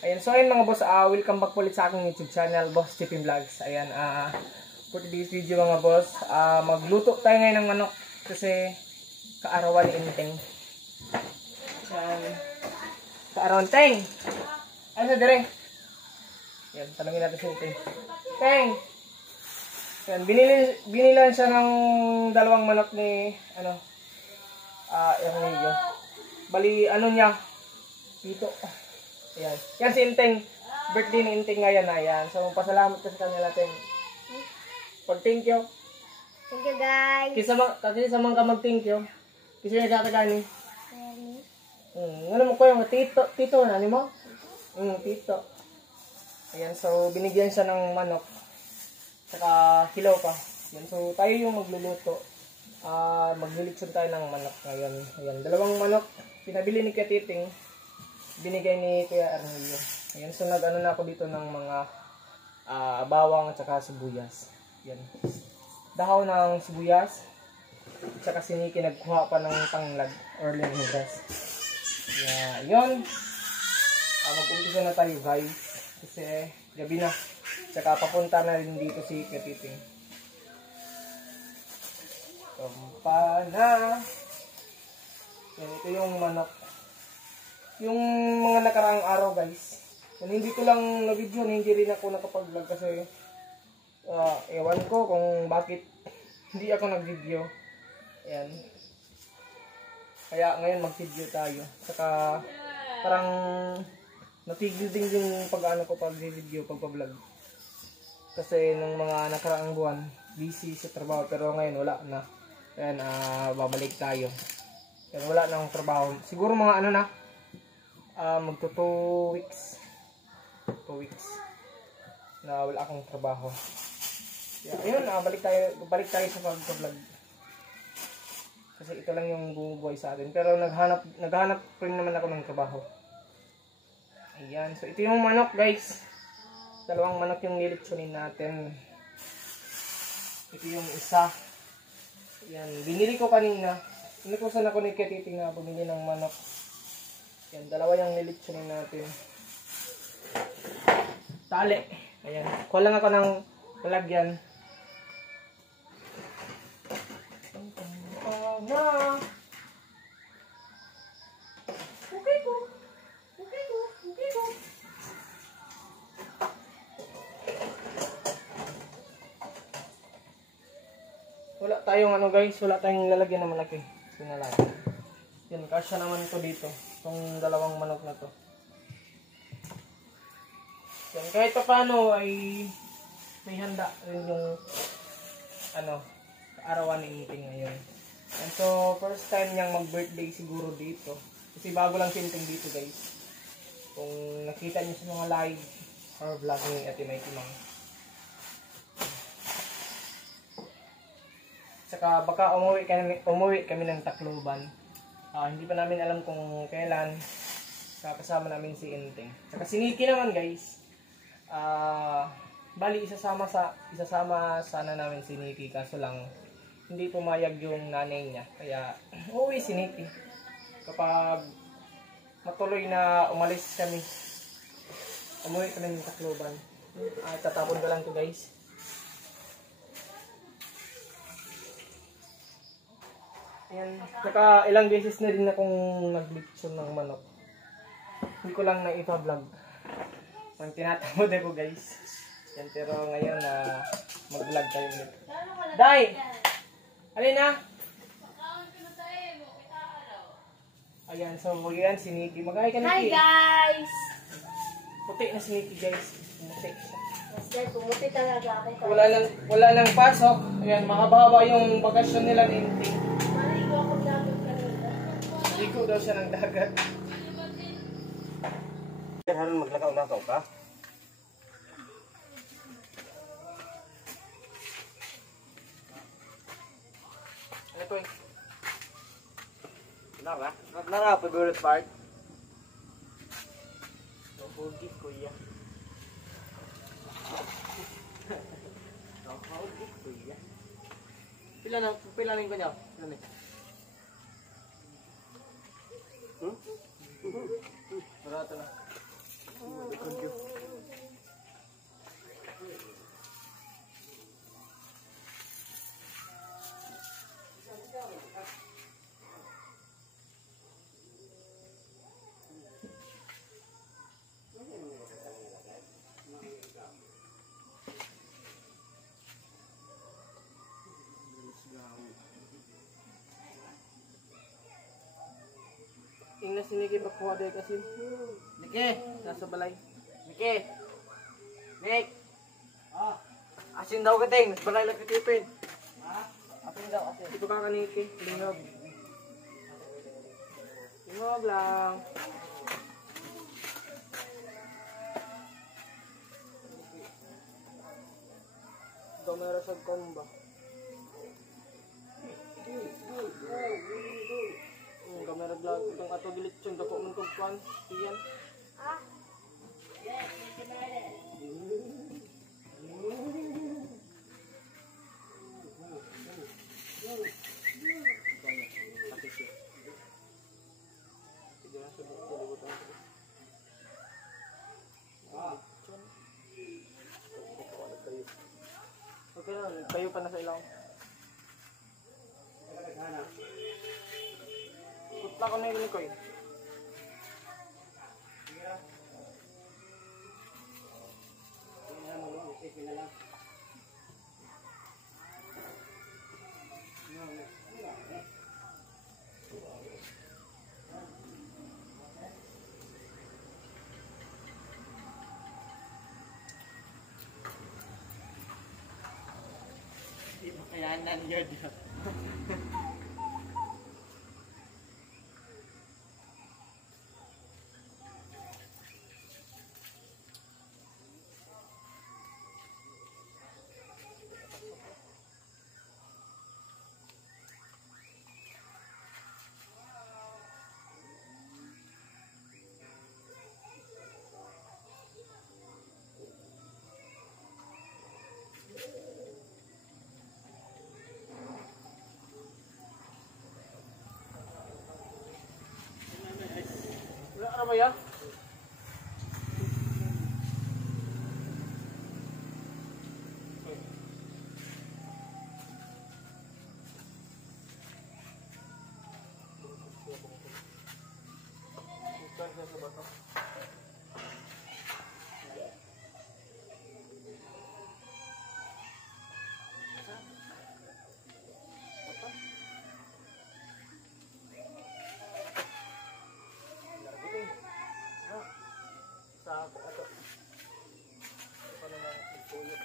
Ayan, so ayun mga boss, welcome back ulit sa aking YouTube channel, Boss Chipping Vlogs. Ayan, for today's video mga boss, magluto tayo ngayon ng manok kasi kaarawan ni Inteng. Ayan, kaarawan, Teng! Ano sa dire? Ayan, tanongin natin si Inteng. Teng! Ayan, binilan siya ng dalawang manok ni, Ernillo. Bali, niya, dito. Ayan. Yan si Inteng. Birthday ni Inteng ngayon na yan. So, pasalamat ka sa kanila, Teng. Thank you. Thank you, guys. Kasi sa mga mag-thank you. Kasi yung kakagani. Ano mo ko yung tito na, ano mo? Tito. Ayan, so, binigyan siya ng manok. Saka, hilaw pa. Ayan, so, tayo yung magluluto. Maglilitsyon tayo ng manok ngayon. Ayan, dalawang manok. Pinabili ni Katiting. Binigay ni Kuya Ernillo. Ayan, so nag-ano na ako dito ng mga bawang at saka sibuyas. Ayan. Dahon ng sibuyas. At saka si Nikki nagkuha pa ng tanglad or lemongrass. Ayan. Yun. Mag-umpisa na tayo guys. Kasi gabi na. At saka papunta na rin dito si Katiting. Tumpa na. Ayan, ito yung manok. Yung mga nakaraang araw guys, hindi ko lang na-video, hindi rin ako nakapag-vlog kasi ewan ko kung bakit hindi ako nag-video. Ayan. Kaya ngayon mag-video tayo. Saka parang natigil din yung pag-ano ko pag-video, pag-vlog. Kasi nung mga nakaraang buwan, busy sa trabaho pero ngayon wala na. Ayan, babalik tayo. Ayan, wala na akong trabaho. Siguro mga magto 2 weeks. 2 weeks na wala akong trabaho. Yeah, ayun, balik tayo sa pag-vlog. Kasi ito lang yung bumubuhay sa atin. Pero naghanap rin naman ako ng trabaho. Ayan, so ito yung manok guys. Dalawang manok yung nilitsunin natin. Ito yung isa. Ayan, binili ko kanina. Inutusan ako ni Katiting na bumili ng manok. Yan, dalawa yung nilitsunin natin. Tali. Ayan. Kuha lang ako ng lalagyan. Okay ko. Wala tayong guys, wala tayong lalagyan na malaki. Pinalagyan. Yan, kasya naman ito dito. Itong dalawang manok na to. Yan, kahit pa paano ay may handa rin yung kaarawan ni Inteng ngayon. And so, first time niyang mag-birthday siguro dito. Kasi bago lang si Inteng dito guys. Kung nakita niyo sa mga live or vlog ni Ate May Timang. Saka baka umuwi kami ng Tacloban. Hindi pa namin alam kung kailan kasama namin si Inteng. Saka si Nikki naman guys. Bali isasama sana namin si Nikki kaso lang hindi pumayag yung nanay niya. Kaya uuwi si Nikki. Kapag matuloy na umalis kami, umuwi kami ng Tacloban. Tatapon ko lang to guys. Ayan, saka ilang beses na rin akong nag-lipson ng manok. Hindi ko lang na-ipa-vlog. Ang tinatamad ako guys. Yan, pero ngayon mag-vlog tayo ulit. Day! Alin na? Ayan, so yan si Nikki. Mag-hi ka Nikki. Hi guys! Puti na si Nikki guys. Puti siya. Mas guys, pumuti talaga ako. Wala nang pasok. Ayan, makababa yung bakasyon nila ni Inteng. Maligo ako dapat kanina. Ligo daw siya ng dagat. Haron maglakaw-lakaw ka? Ano po eh? Nara, favorite part? Nahugit kuya. Nahugit kuya. Pila lang ko niya? Pila lang. Marata na. di kasi. Niki! Nasa balay. Niki! Nick! Asin daw ka, Ting. Balay lang kitipin. Asin daw, asin. Ito ka kaniki. Lingog. Lingog lang. Gamera sa komba. Gamera vlog itong ato gilitsyon dako man kog kwan. Iyan. Okay na, kayo pa na sa ilaw. Putla ko na yung ko eh. Kayanan yun. Wala ka na ba ya? Sa ato. Paano na puyo?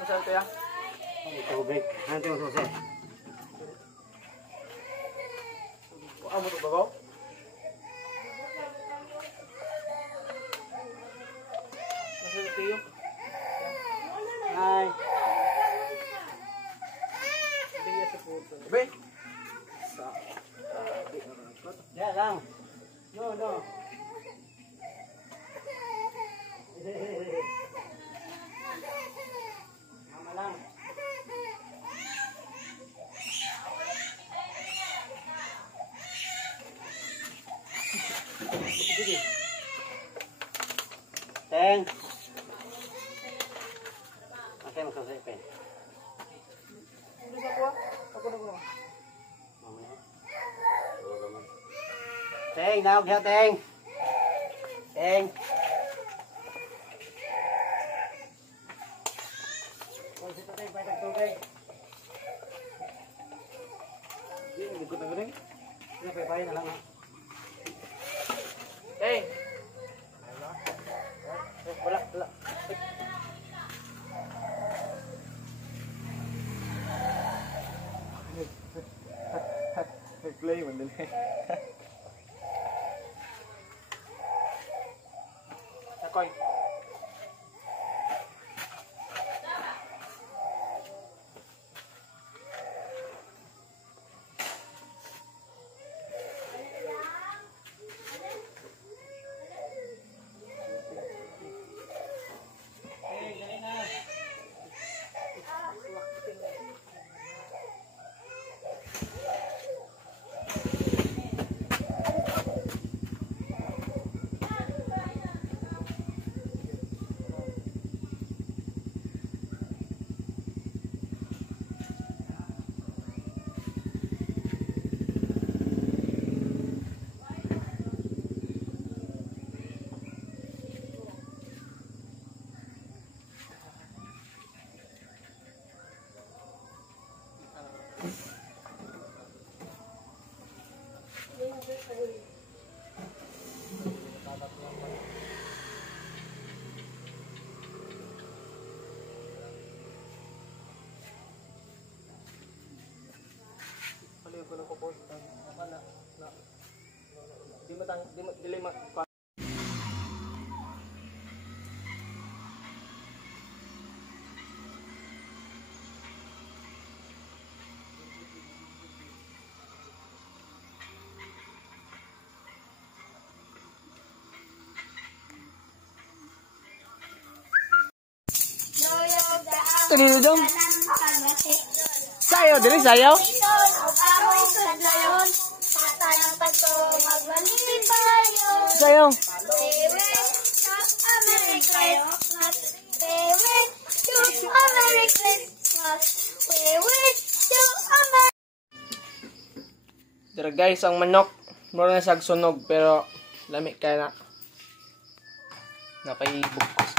Masal kaya? Tubig. Ano yung susi? Amo to babaw? Masal kayo? Hi. Biya sa puto. Tubig? Diyan lang. No. Mama lang. Sige. Teng. Masay mo sa pen. Hindi sa kuha. Ako na ko. Mamaya. Teng, naog siya, Teng. Teng. Kung si Teng, pwede tubig. Hindi, nagikot na rin. Hindi, pwede na lang ha. Hey! Wala. Play mo din. Akoy. Tapos, dili ma... Tulidong. Sayo, dili sayo. Sayo. Dara guys, ang manok mura na siyang sunog pero lami kaya na. Napaibugkos.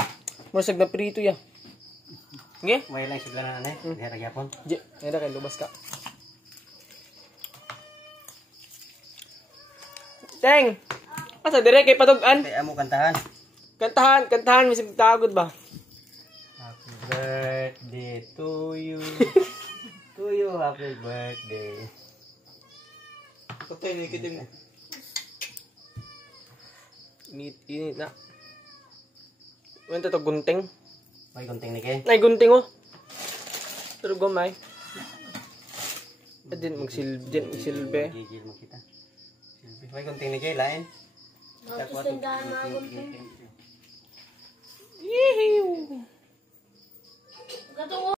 Mura siyang naprito ya. Nge? May lang sigla na nanay. Dihara gyapon. Di, nada kay lubas ka. Teng. Asa dire kay patugan? Kaya mo kantahan. Kantahan misig tagod ba? Happy birthday to you. To you, happy birthday. Patay ni kitim. Init na. Wento to gunting. May gunting ni kay. Nay gunting oh. Pero gumay. Adin magsilbe. Gigil mo kita. May gunting ni kay lain. Magsisindahan mga gunting. Yee! Gatungo.